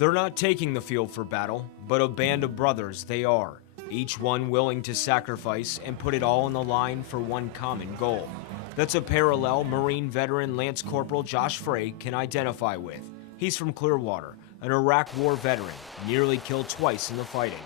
They're not taking the field for battle, but a band of brothers they are, each one willing to sacrifice and put it all on the line for one common goal. That's a parallel Marine veteran Lance Corporal Josh Frey can identify with. He's from Clearwater, an Iraq War veteran, nearly killed twice in the fighting.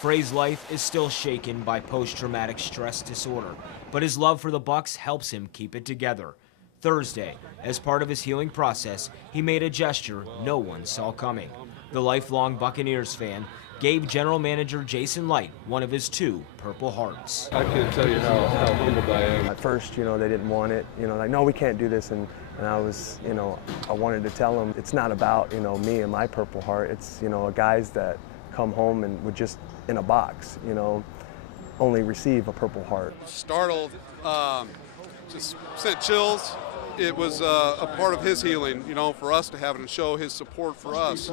Frey's life is still shaken by post-traumatic stress disorder, but his love for the Bucs helps him keep it together. Thursday, as part of his healing process, he made a gesture no one saw coming. The lifelong Buccaneers fan gave general manager Jason Light one of his 2 Purple Hearts. I can't tell you how humbled I am. At first, they didn't want it. Like, no, we can't do this. And I was, I wanted to tell them it's not about, me and my Purple Heart. It's, guys that come home and would just, in a box, only receive a Purple Heart. Startled, just sent chills. It was a part of his healing, for us to have it and show his support for us,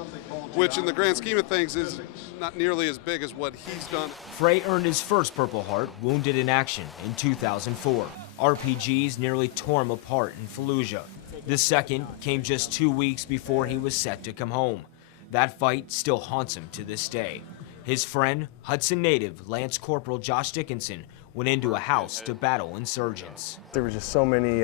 which in the grand scheme of things is not nearly as big as what he's done. Frey earned his first Purple Heart wounded in action in 2004. RPGs nearly tore him apart in Fallujah. The second came just 2 weeks before he was set to come home. That fight still haunts him to this day. His friend, Hudson native Lance Corporal Josh Dickinson, went into a house to battle insurgents. There were just so many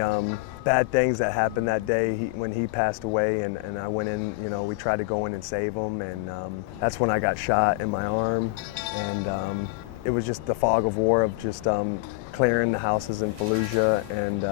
bad things that happened that day when he passed away, and I went in, we tried to go in and save him, and that's when I got shot in my arm, and it was just the fog of war of just clearing the houses in Fallujah, and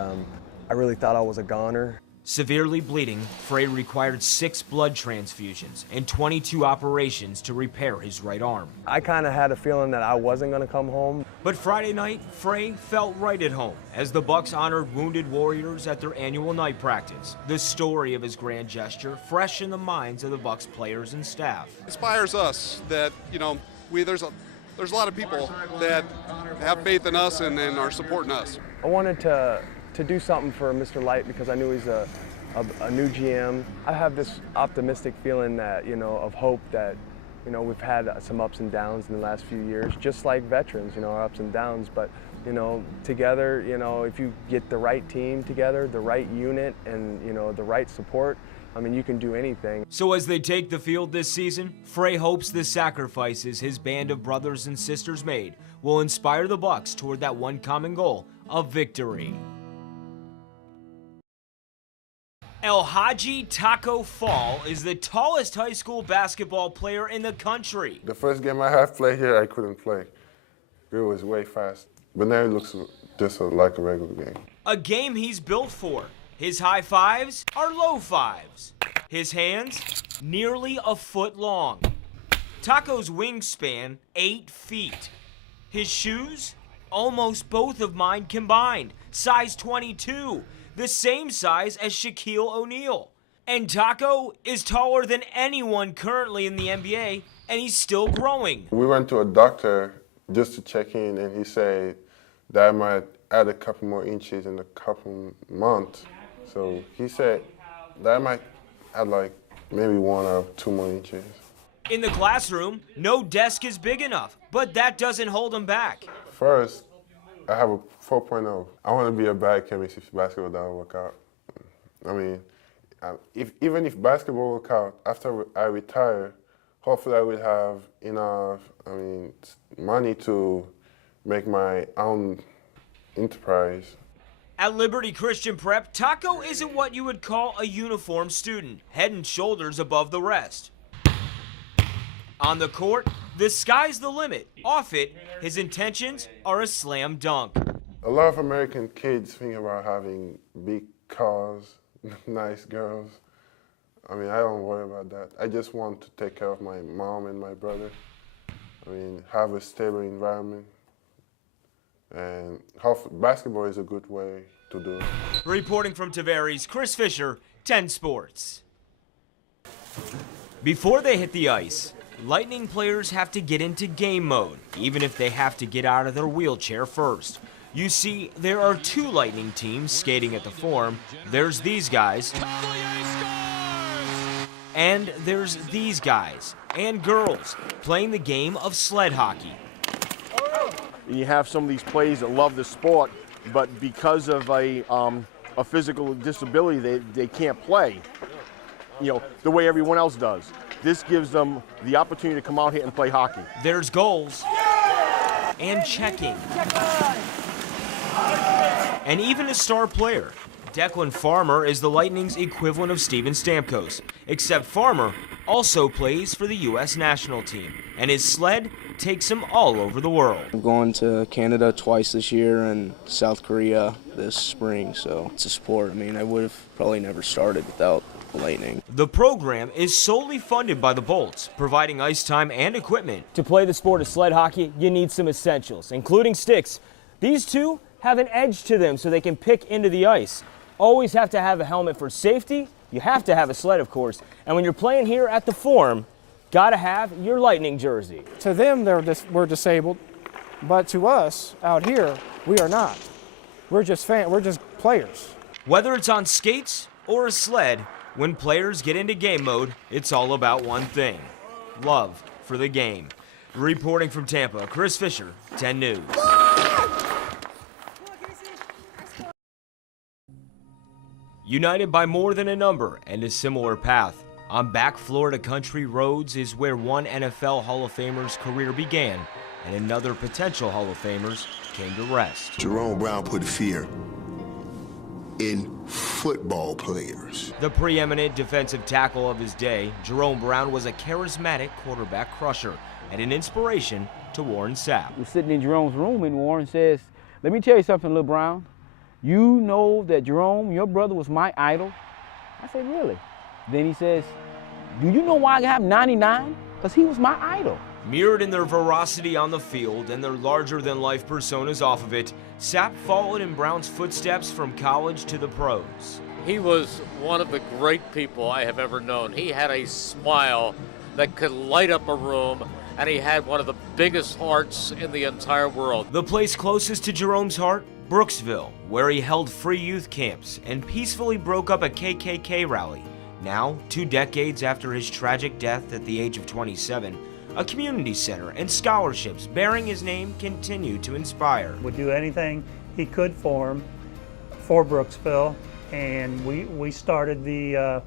I really thought I was a goner. Severely bleeding, Frey required 6 blood transfusions and 22 operations to repair his right arm. I kind of had a feeling that I wasn't going to come home. But Friday night, Frey felt right at home as the Bucs honored wounded warriors at their annual night practice. The story of his grand gesture fresh in the minds of the Bucs players and staff. It inspires us that, there's a lot of people that have faith in us and are supporting us. I wanted to do something for Mr. Light because I knew he's a new GM. I have this optimistic feeling that, of hope that, we've had some ups and downs in the last few years, just like veterans, our ups and downs. But, together, if you get the right team together, the right unit, and, the right support, you can do anything. So as they take the field this season, Frey hopes the sacrifices his band of brothers and sisters made will inspire the Bucs toward that one common goal of victory. El Hadji Taco Fall is the tallest high school basketball player in the country. The first game I had played here, I couldn't play. It was way fast. But now it looks just like a regular game. A game he's built for. His high fives are low fives. His hands, nearly a foot long. Taco's wingspan, 8 feet. His shoes, almost both of mine combined, size 22. The same size as Shaquille O'Neal. And Taco is taller than anyone currently in the NBA, and he's still growing. We went to a doctor just to check in, and he said that I might add a couple more inches in a couple months. So he said that I might add like maybe 1 or 2 more inches. In the classroom, no desk is big enough, but that doesn't hold him back. First, I have a 4.0. I want to be a biochemist if basketball doesn't work out. Even if basketball work out, after I retire, hopefully I will have enough, money to make my own enterprise. At Liberty Christian Prep, Taco isn't what you would call a uniform student, head and shoulders above the rest. On the court, the sky's the limit. Off it, his intentions are a slam dunk. A lot of American kids think about having big cars, nice girls. I don't worry about that. I just want to take care of my mom and my brother. Have a stable environment. And basketball is a good way to do it. Reporting from Tavares, Chris Fischer, 10 Sports. Before they hit the ice, Lightning players have to get into game mode, even if they have to get out of their wheelchair first. You see, there are 2 Lightning teams skating at the Forum. There's these guys, and there's these guys and girls playing the game of sled hockey. And you have some of these players that love the sport, but because of a physical disability, they can't play, the way everyone else does. this gives them the opportunity to come out here and play hockey. There's goals and checking. And even a star player. Declan Farmer is the Lightning's equivalent of Steven Stamkos, except Farmer also plays for the U.S. national team, and his sled takes him all over the world. I'm going to Canada twice this year and South Korea this spring, so it's a sport. I mean, I would have probably never started without the Lightning. The program is solely funded by the Bolts, providing ice time and equipment. To play the sport of sled hockey, you need some essentials, including sticks. These two have an edge to them so they can pick into the ice. Always have to have a helmet for safety. You have to have a sled, of course. And when you're playing here at the Forum, gotta have your Lightning jersey. To them, we're disabled, but to us out here, we are not. We're just players. Whether it's on skates or a sled, when players get into game mode, it's all about one thing: love for the game. Reporting from Tampa, Chris Fischer, 10 News. United by more than a number and a similar path, on back Florida country roads is where one NFL Hall of Famer's career began and another potential Hall of Famer's came to rest. Jerome Brown put fear in football players. The preeminent defensive tackle of his day, Jerome Brown was a charismatic quarterback crusher and an inspiration to Warren Sapp. Was sitting in Jerome's room and Warren says, "Let me tell you something, little Brown. You know that Jerome, your brother, was my idol?" I said, "Really?" Then he says, "Do you know why I have 99? Because he was my idol." Mirrored in their veracity on the field and their larger-than-life personas off of it, Sapp followed in Brown's footsteps from college to the pros. He was one of the great people I have ever known. He had a smile that could light up a room, and he had one of the biggest hearts in the entire world. The place closest to Jerome's heart? Brooksville, where he held free youth camps and peacefully broke up a KKK rally. Now, 2 decades after his tragic death at the age of 27, a community center and scholarships bearing his name continue to inspire. Would do anything he could for him, for Brooksville, and we started the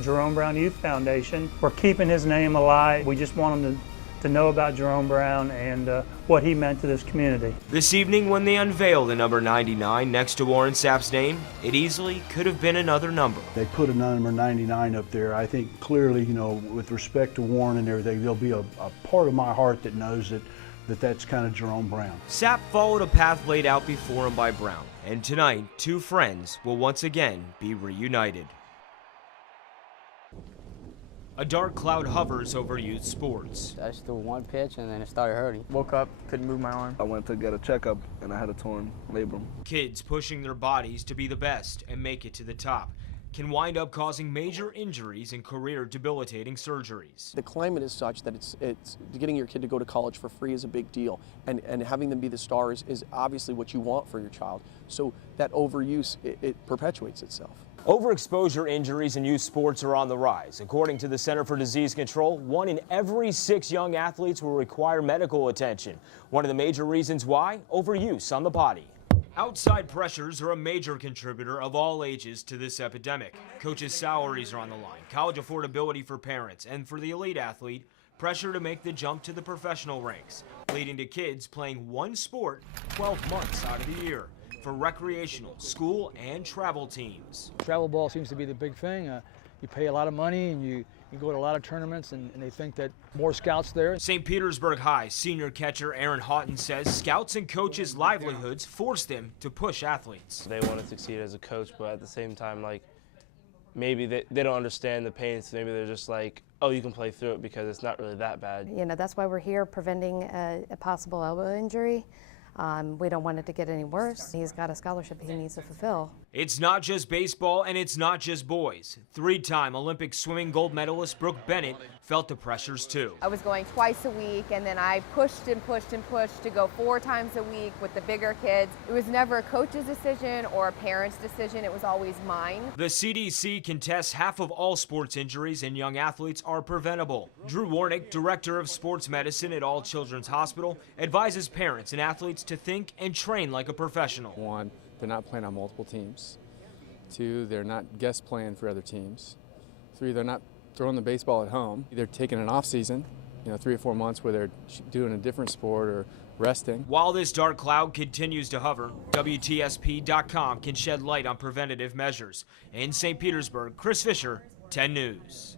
Jerome Brown Youth Foundation. We're keeping his name alive. We just want him to know about Jerome Brown and what he meant to this community. This evening, when they unveiled the number 99 next to Warren Sapp's name, it easily could have been another number. They put a number 99 up there. I think clearly, with respect to Warren and everything, there'll be a part of my heart that knows that's kind of Jerome Brown. Sapp followed a path laid out before him by Brown, and tonight, 2 friends will once again be reunited. A dark cloud hovers over youth sports. I just threw one pitch and then it started hurting. Woke up, couldn't move my arm. I went to get a checkup and I had a torn labrum. Kids pushing their bodies to be the best and make it to the top can wind up causing major injuries and career debilitating surgeries. The climate is such that it's getting your kid to go to college for free is a big deal, and having them be the stars is obviously what you want for your child. So that overuse, it perpetuates itself. Overexposure injuries in youth sports are on the rise. According to the Center for Disease Control, 1 in every 6 young athletes will require medical attention. One of the major reasons why? Overuse on the body. Outside pressures are a major contributor of all ages to this epidemic. Coaches' salaries are on the line, college affordability for parents, and for the elite athlete, pressure to make the jump to the professional ranks, leading to kids playing one sport 12 months out of the year for recreational, school, and travel teams. Travel ball seems to be the big thing. You pay a lot of money and you go to a lot of tournaments, and they think that more scouts there. St. Petersburg High senior catcher Aaron Houghton says scouts and coaches' livelihoods force them to push athletes. They want to succeed as a coach, but at the same time, maybe they don't understand the pain, so maybe they're just like, oh, you can play through it because it's not really that bad. That's why we're here, preventing a possible elbow injury. We don't want it to get any worse. He's got a scholarship he needs to fulfill. It's not just baseball and it's not just boys. 3-time Olympic swimming gold medalist Brooke Bennett felt the pressures too. I was going twice a week, and then I pushed and pushed and pushed to go 4 times a week with the bigger kids. It was never a coach's decision or a parent's decision. It was always mine. The CDC contests half of all sports injuries in young athletes are preventable. Drew Warnick, director of sports medicine at All Children's Hospital, advises parents and athletes to think and train like a professional. 1, they're not playing on multiple teams. 2, they're not guest playing for other teams. 3, they're not throwing the baseball at home. They're taking an off season, 3 or 4 months where they're doing a different sport or resting. While this dark cloud continues to hover, WTSP.com can shed light on preventative measures. In St. Petersburg, Chris Fischer, 10 News.